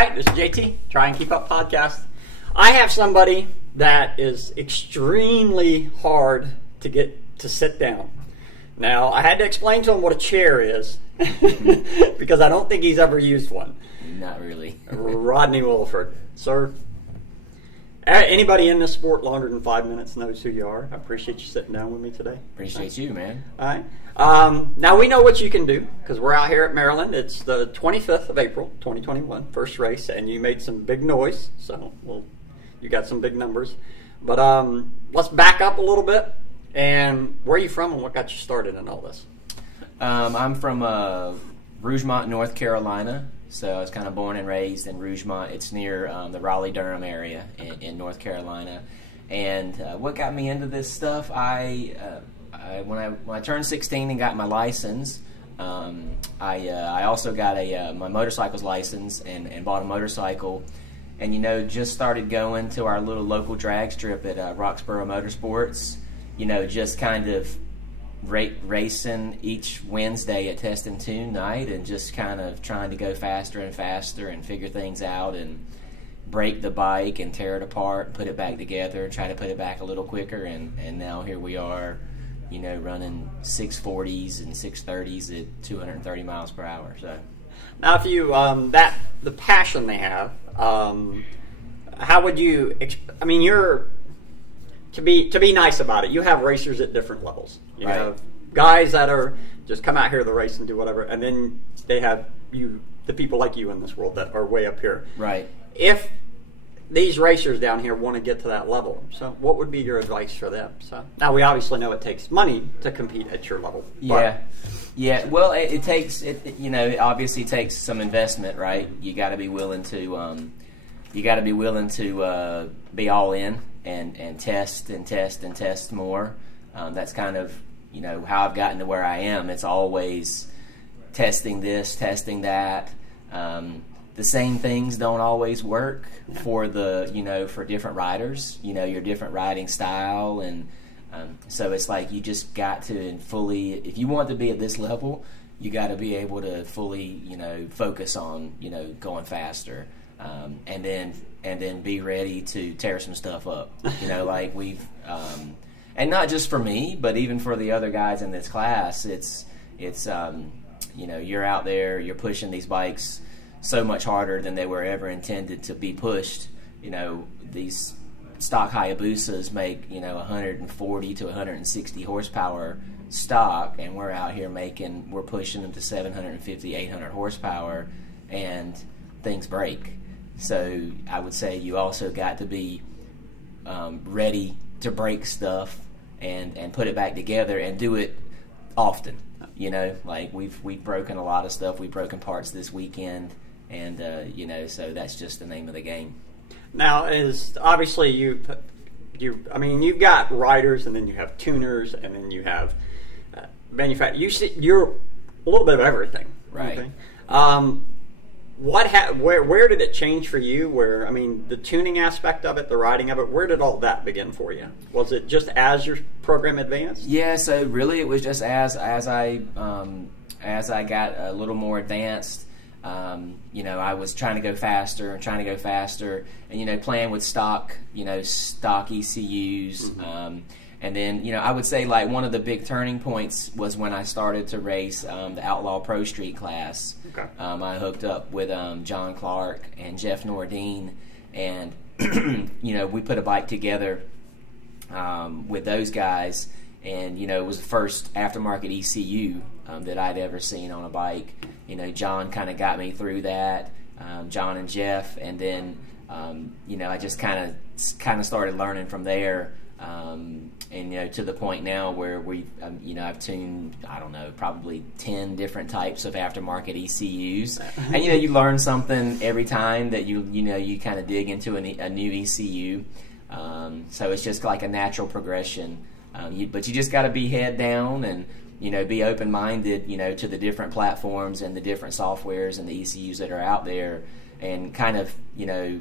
right, this is JT, Try and Keep Up podcast. I have somebody that is extremely hard to get to sit down. Now, I had to explain to him what a chair is because I don't think he's ever used one. Not really. Rodney Williford. Sir, anybody in this sport longer than 5 minutes knows who you are. I appreciate you sitting down with me today. Appreciate you, man. All right. Now we know what you can do because we're out here at Maryland. It's the 25th of April, 2021, first race, and you made some big noise. So, well, you got some big numbers. But let's back up a little bit. And where are you from and what got you started in all this? I'm from Rougemont, North Carolina. So I was kind of born and raised in Rougemont. It's near the Raleigh-Durham area in North Carolina. And what got me into this stuff, when I turned 16 and got my license, I also got my motorcycle's license and bought a motorcycle. And, you know, just started going to our little local drag strip at Roxborough Motorsports. You know, just kind of racing each Wednesday at Test and Tune night and just kind of trying to go faster and faster and figure things out and break the bike and tear it apart and put it back together and try to put it back a little quicker. And now here we are, you know, running 640s and 630s at 230 miles per hour. So now, if you the passion they have, how would you? I mean, you're to be nice about it. You have racers at different levels. You right. have guys that are just come out here to the race and do whatever, and then they have the people like you in this world that are way up here. Right. If these racers down here want to get to that level, so what would be your advice for them? So now we obviously know it takes money to compete at your level. Yeah. Well, it takes you know, it obviously takes some investment, right? You got to be willing to be all in and test more. That's kind of, you know, how I've gotten to where I am. It's always testing this, testing that. The same things don't always work for for different riders. You know, your different riding style, and so it's like you just got to fully, if you want to be at this level, you got to be able to fully, you know, focus on, you know, going faster, and then be ready to tear some stuff up. You know, like we've, and not just for me, but even for the other guys in this class, it's you know, you're out there, you're pushing these bikes so much harder than they were ever intended to be pushed. You know, these stock Hayabusas make, you know, 140 to 160 horsepower stock, and we're out here we're pushing them to 750, 800 horsepower, and things break. So I would say you also got to be ready to break stuff and put it back together and do it often. You know, like we've broken a lot of stuff. We've broken parts this weekend, and you know, so that's just the name of the game. Now, is obviously I mean, you've got riders, and then you have tuners, and then you have manufacturers. You're a little bit of everything, right? Okay? Where did it change for you? Where, I mean, the tuning aspect of it, the riding of it, where did all that begin for you? Was it just as your program advanced? Yeah, so really it was just as I got a little more advanced. You know, I was trying to go faster, and you know, playing with stock ECUs. Mm-hmm. And then, you know, I would say like one of the big turning points was when I started to race the Outlaw Pro Street class. Okay. I hooked up with John Clark and Jeff Nordine, and you know, we put a bike together with those guys, and you know, it was the first aftermarket ECU that I'd ever seen on a bike. You know, John kind of got me through that, John and Jeff, and then you know, I just kind of started learning from there. And you know, to the point now where we, you know, I've tuned, I don't know, probably 10 different types of aftermarket ECUs, and you know, you learn something every time that you kind of dig into a new ECU. So it's just like a natural progression. But you just got to be head down and, you know, be open-minded, you know, to the different platforms and the different softwares and the ECUs that are out there, and kind of, you know,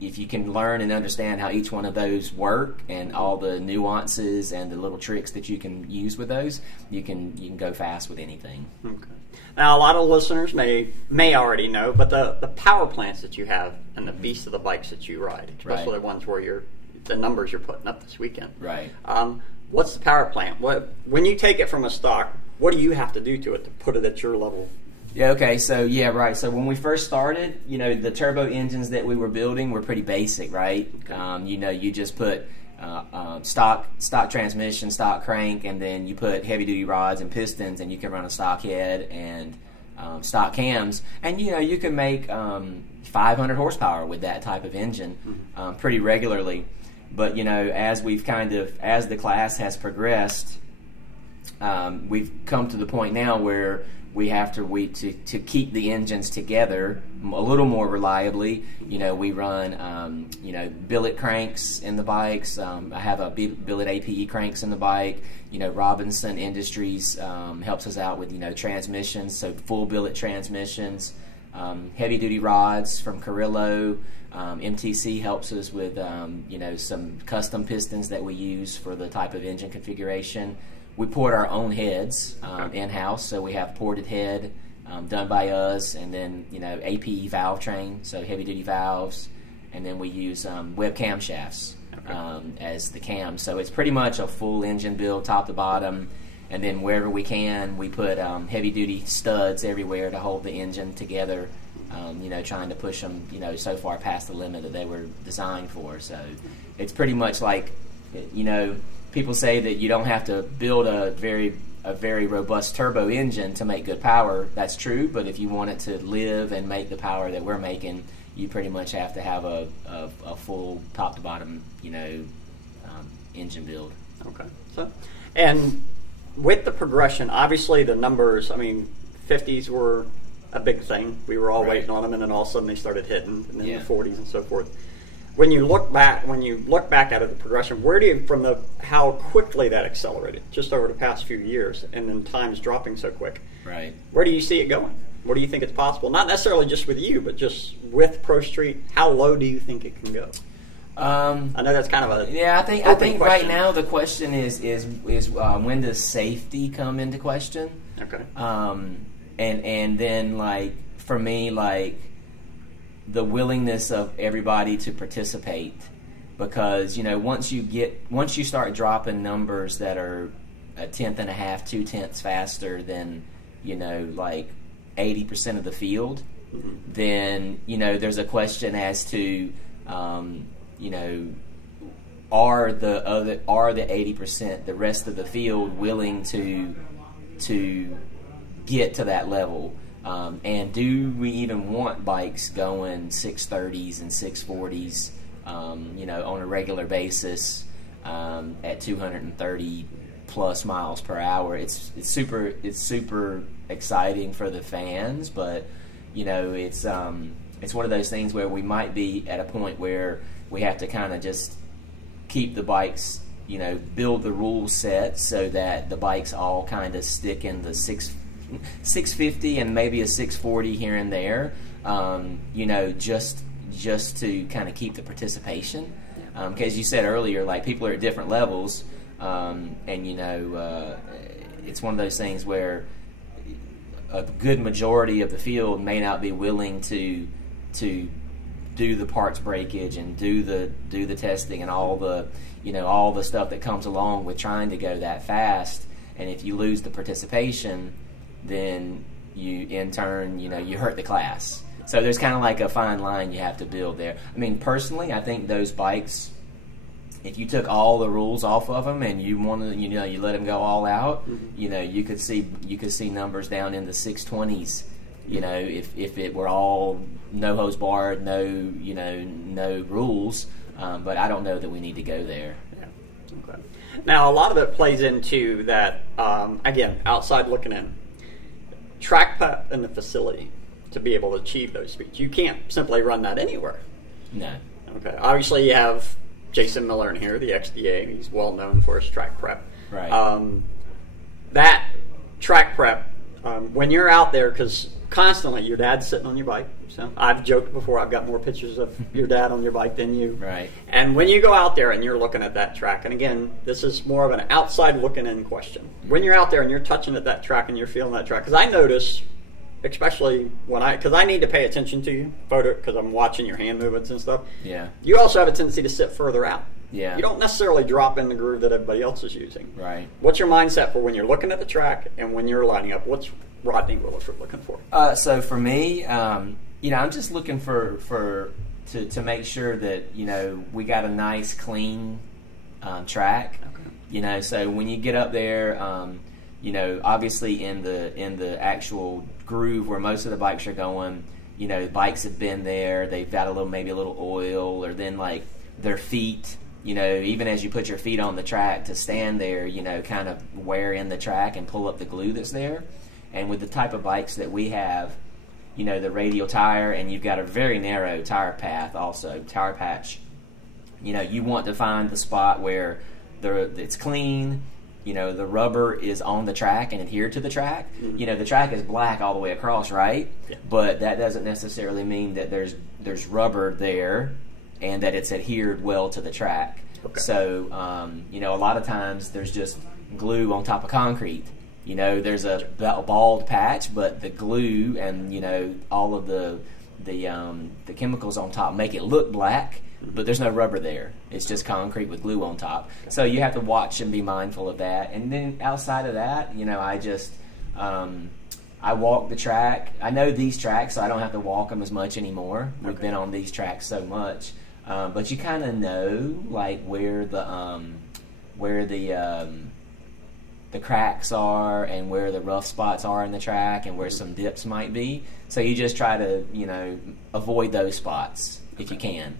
if you can learn and understand how each one of those work and all the nuances and the little tricks that you can use with those, you can go fast with anything. Okay. Now, a lot of listeners may already know, but the power plants that you have and the beast of the bikes that you ride, especially the ones where the numbers you're putting up this weekend. Right. What's the power plant? When you take it from a stock, what do you have to do to it to put it at your level? Yeah, okay, so yeah, right. So when we first started, the turbo engines that we were building were pretty basic, right? Okay. You just put stock transmission, stock crank, and then you put heavy-duty rods and pistons, and you can run a stock head and stock cams. And, you can make 500 horsepower with that type of engine pretty regularly. But, as the class has progressed, we've come to the point now where we have to keep the engines together a little more reliably. We run billet cranks in the bikes. I have a billet APE cranks in the bike. Robinson Industries helps us out with transmissions, so full billet transmissions. Heavy duty rods from Carrillo. MTC helps us with some custom pistons that we use for the type of engine configuration. We port our own heads in-house, so we have ported head done by us, and then APE valve train, so heavy-duty valves, and then we use web camshafts as the cam. So it's pretty much a full engine build, top to bottom, and then wherever we can, we put heavy-duty studs everywhere to hold the engine together, trying to push them so far past the limit that they were designed for. So it's pretty much like, people say that you don't have to build a very robust turbo engine to make good power. That's true, but if you want it to live and make the power that we're making, you pretty much have to have a full top to bottom engine build. Okay. So, and with the progression, obviously the numbers, 50s were a big thing. We were all waiting on them, and then all of a sudden they started hitting, and then the 40s and so forth. When you look back at it, the progression, how quickly that accelerated just over the past few years, and then times dropping so quick. Right. Where do you see it going? Where do you think it's possible? Not necessarily just with you, but just with Pro Street. How low do you think it can go? I know that's kind of a I think question. Right now the question is when does safety come into question? Okay. And then for me the willingness of everybody to participate, because once you start dropping numbers that are a tenth and a half, 2/10 faster than 80% of the field, then there's a question as to are the 80%, the rest of the field, willing to get to that level? And do we even want bikes going 630s and 640s, on a regular basis at 230 plus miles per hour? It's super exciting for the fans, but it's one of those things where we might be at a point where we have to kind of just keep the bikes, build the rule set so that the bikes all kind of stick in the 650 and maybe a 640 here and there, just to kind of keep the participation. Because you said earlier, people are at different levels, and it's one of those things where a good majority of the field may not be willing to do the parts breakage and do the testing and all the stuff that comes along with trying to go that fast. And if you lose the participation, then you in turn you hurt the class. So there's kind of like a fine line you have to build there. Personally, I think those bikes, if you took all the rules off of them and you wanted, you let them go all out, you could see numbers down in the 620s. If it were all no hose barred, no rules. But I don't know that we need to go there. Yeah. Okay. Now a lot of it plays into that. Again, outside looking in, track prep in the facility to be able to achieve those speeds. You can't simply run that anywhere. No. Okay. Obviously, you have Jason Miller in here, the XDA. He's well known for his track prep. Right. That track prep, when you're out there, because constantly your dad's sitting on your bike. So I've joked before, I've got more pictures of your dad on your bike than you. Right. And when you go out there and you're looking at that track, and again, this is more of an outside looking in question. When you're out there and you're touching at that track and you're feeling that track, because I notice, especially because I need to pay attention to you, because I'm watching your hand movements and stuff. Yeah. You also have a tendency to sit further out. Yeah. You don't necessarily drop in the groove that everybody else is using. Right. What's your mindset for when you're looking at the track and when you're lining up? What's Rodney Williford looking for? So for me, you know, I'm just looking to make sure that, you know, we got a nice, clean track. Okay. You know, so when you get up there, you know, obviously in the actual groove where most of the bikes are going, you know, bikes have been there. They've got maybe a little oil, or then like their feet. You know, even as you put your feet on the track to stand there, you know, kind of wear in the track and pull up the glue that's there. And with the type of bikes that we have, you know, the radial tire, and you've got a very narrow tire path also, tire patch. You know, you want to find the spot where it's clean, you know, the rubber is on the track and adhered to the track. Mm-hmm. You know, the track is black all the way across, right? Yeah. But that doesn't necessarily mean that there's rubber there and that it's adhered well to the track. Okay. So, you know, a lot of times there's just glue on top of concrete. You know, there's a bald patch, but the glue and, you know, all of the chemicals on top make it look black, but there's no rubber there. It's just concrete with glue on top. So you have to watch and be mindful of that. And then outside of that, you know, I just I walk the track. I know these tracks, so I don't have to walk them as much anymore. We've been on these tracks so much. But you kind of know, like, where the cracks are and where the rough spots are in the track and where some dips might be. So you just try to, you know, avoid those spots if you can.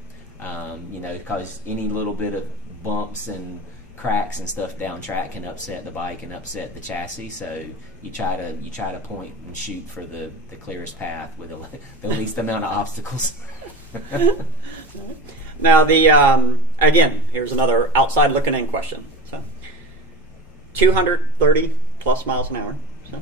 You know, because any little bit of bumps and cracks and stuff down track can upset the bike and upset the chassis. So you try to point and shoot for the clearest path with the least amount of obstacles. Now, again, here's another outside looking in question. So 230 plus miles an hour. So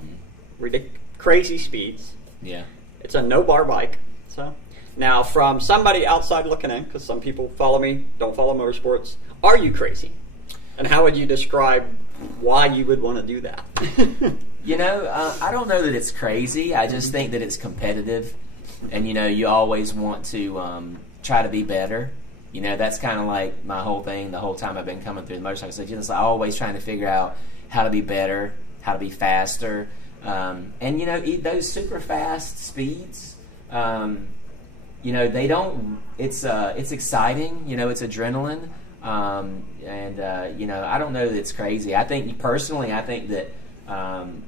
crazy speeds. Yeah. It's a no bar bike. So now, from somebody outside looking in, because some people follow me, don't follow motorsports, are you crazy? And how would you describe why you would want to do that? You know, I don't know that it's crazy. I just think that it's competitive. And, you know, you always want to try to be better. You know, that's kind of like my whole thing the whole time I've been coming through the motorcycle stage. I'm always trying to figure out how to be better, how to be faster. And, you know, those super fast speeds, you know, they don't, it's exciting, you know, it's adrenaline. You know, I don't know that it's crazy. I think, personally, I think that,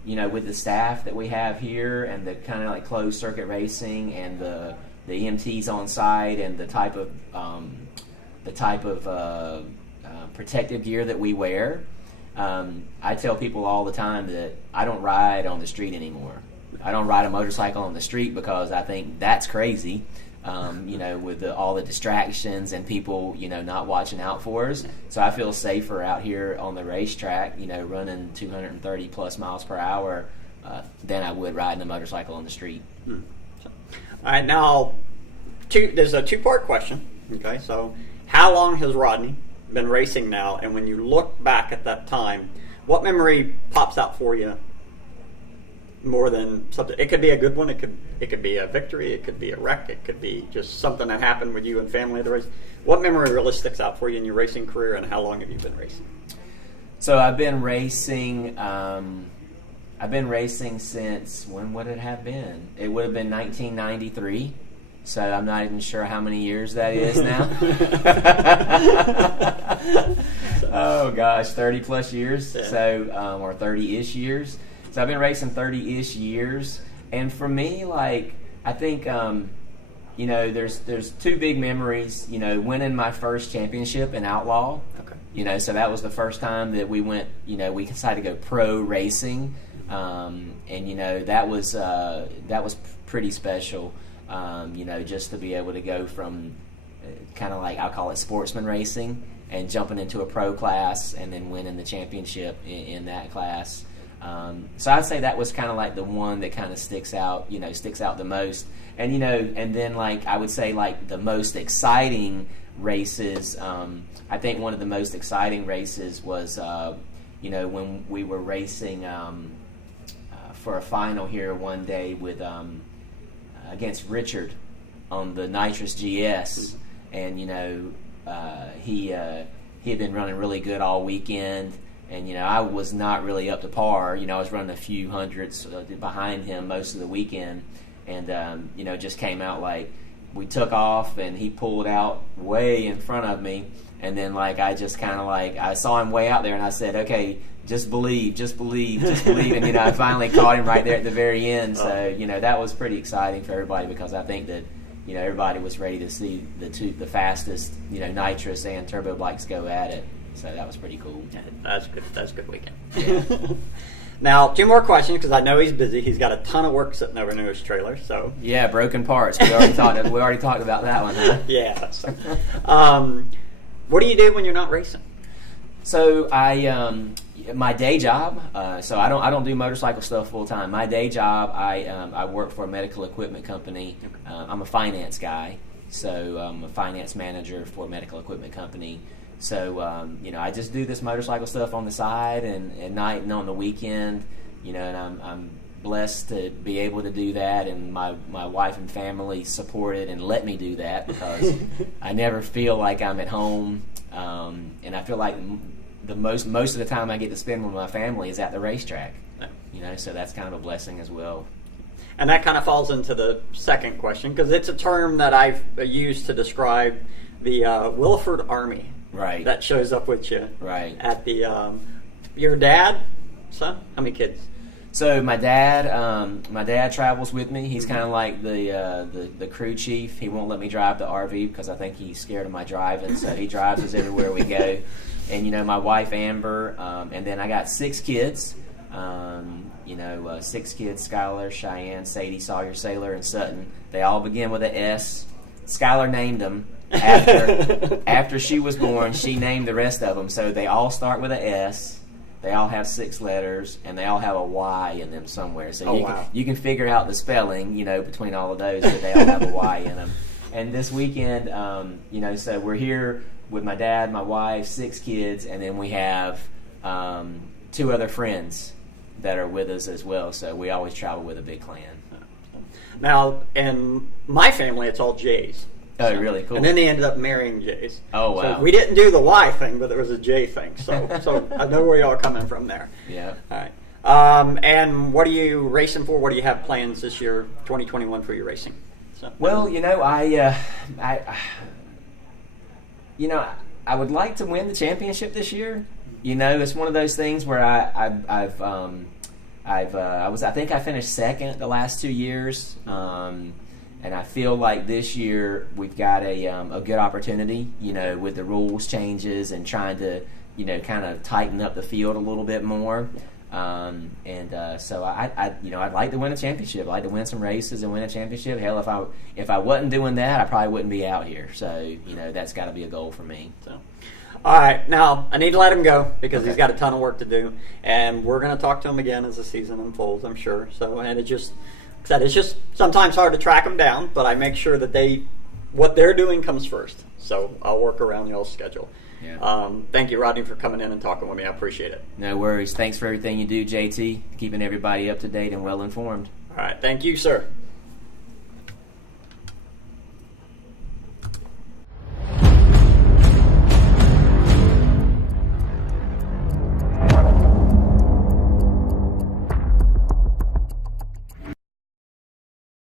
you know, with the staff that we have here and the kind of like closed circuit racing and the EMTs on site and the type of protective gear that we wear, I tell people all the time that I don't ride on the street anymore. I don't ride a motorcycle on the street because I think that's crazy. You know, with all the distractions and people, you know, not watching out for us. So I feel safer out here on the racetrack, you know, running 230 plus miles per hour than I would riding a motorcycle on the street. All right, now, there's a two-part question. Okay, so how long has Rodney been racing now? And when you look back at that time, what memory pops out for you more than something? It could be a good one. It could be a victory. It could be a wreck. It could be just something that happened with you and family at the race. What memory really sticks out for you in your racing career, and how long have you been racing? So I've been racing. I've been racing since, when would it have been? It would have been 1993. So I'm not even sure how many years that is now. Oh gosh, 30 plus years. Yeah. So or 30-ish years. So I've been racing 30-ish years, and for me, like, I think, you know, there's two big memories. You know, winning my first championship in Outlaw. Okay. You know, so that was the first time that we went. You know, we decided to go pro racing, and you know that was pretty special. You know, just to be able to go from kind of like, I'll call it sportsman racing, and jumping into a pro class and then winning the championship in that class. So I'd say that was kind of like the one that kind of sticks out the most. And and then like I would say like the most exciting races. I think one of the most exciting races was when we were racing for a final here one day with against Richard on the Nitrous GS, and he had been running really good all weekend. And, I was not really up to par. I was running a few hundreds behind him most of the weekend. And, just came out like we took off and he pulled out way in front of me. And then, like, I just kind of like, I saw him way out there and I said, okay, just believe, just believe, just believe. And, I finally caught him right there at the very end. So, that was pretty exciting for everybody because I think that, everybody was ready to see the fastest, nitrous and turbo bikes go at it. So that was pretty cool. Yeah, that's good. That's a good weekend. Yeah. Now, 2 more questions because I know he's busy. He's got a ton of work sitting over near his trailer. So yeah, broken parts. We already talked about that one, huh? Yeah. So, what do you do when you're not racing? So my day job. So I don't do motorcycle stuff full time. My day job, I work for a medical equipment company. I'm a finance guy, so I'm a finance manager for a medical equipment company. So, I just do this motorcycle stuff on the side and at night and on the weekend, and I'm blessed to be able to do that, and my wife and family support it and let me do that because I never feel like I'm at home, and I feel like the most of the time I get to spend with my family is at the racetrack, so that's kind of a blessing as well. And that kind of falls into the second question because it's a term that I've used to describe the Williford Army. Right. That shows up with you. Right. At the your dad, son? How many kids? So my dad travels with me. He's kind of like the crew chief. He won't let me drive the RV because I think he's scared of my driving. So he drives us everywhere we go. And my wife Amber, and then I got 6 kids. 6 kids: Skylar, Cheyenne, Sadie, Sawyer, Sailor, and Sutton. They all begin with an S. Skylar named them. After she was born, she named the rest of them. So they all start with an S. They all have 6 letters, and they all have a Y in them somewhere. So you can figure out the spelling, between all of those, but they all have a Y in them. And this weekend, so we're here with my dad, my wife, 6 kids, and then we have 2 other friends that are with us as well. So we always travel with a big clan. Now, in my family, it's all J's. Oh, really cool. And then they ended up marrying J's. Oh, wow. So we didn't do the Y thing, but there was a J thing. So I know where y'all are coming from there. Yeah. All right. And what are you racing for? What do you have plans this year, 2021, for your racing? So. Well, I would like to win the championship this year. It's one of those things where I think I finished second the last 2 years. And I feel like this year we've got a good opportunity, with the rules changes and trying to, kind of tighten up the field a little bit more. So I'd like to win a championship. I'd like to win some races and win a championship. Hell, if I wasn't doing that, I probably wouldn't be out here. So, that's got to be a goal for me. So. All right, now I need to let him go because he's got a ton of work to do, and we're going to talk to him again as the season unfolds, I'm sure. So, and it's just sometimes hard to track them down, but I make sure that what they're doing comes first. So I'll work around y'all's schedule. Yeah. Thank you, Rodney, for coming in and talking with me. I appreciate it. No worries. Thanks for everything you do, JT, keeping everybody up to date and well informed. All right. Thank you, sir.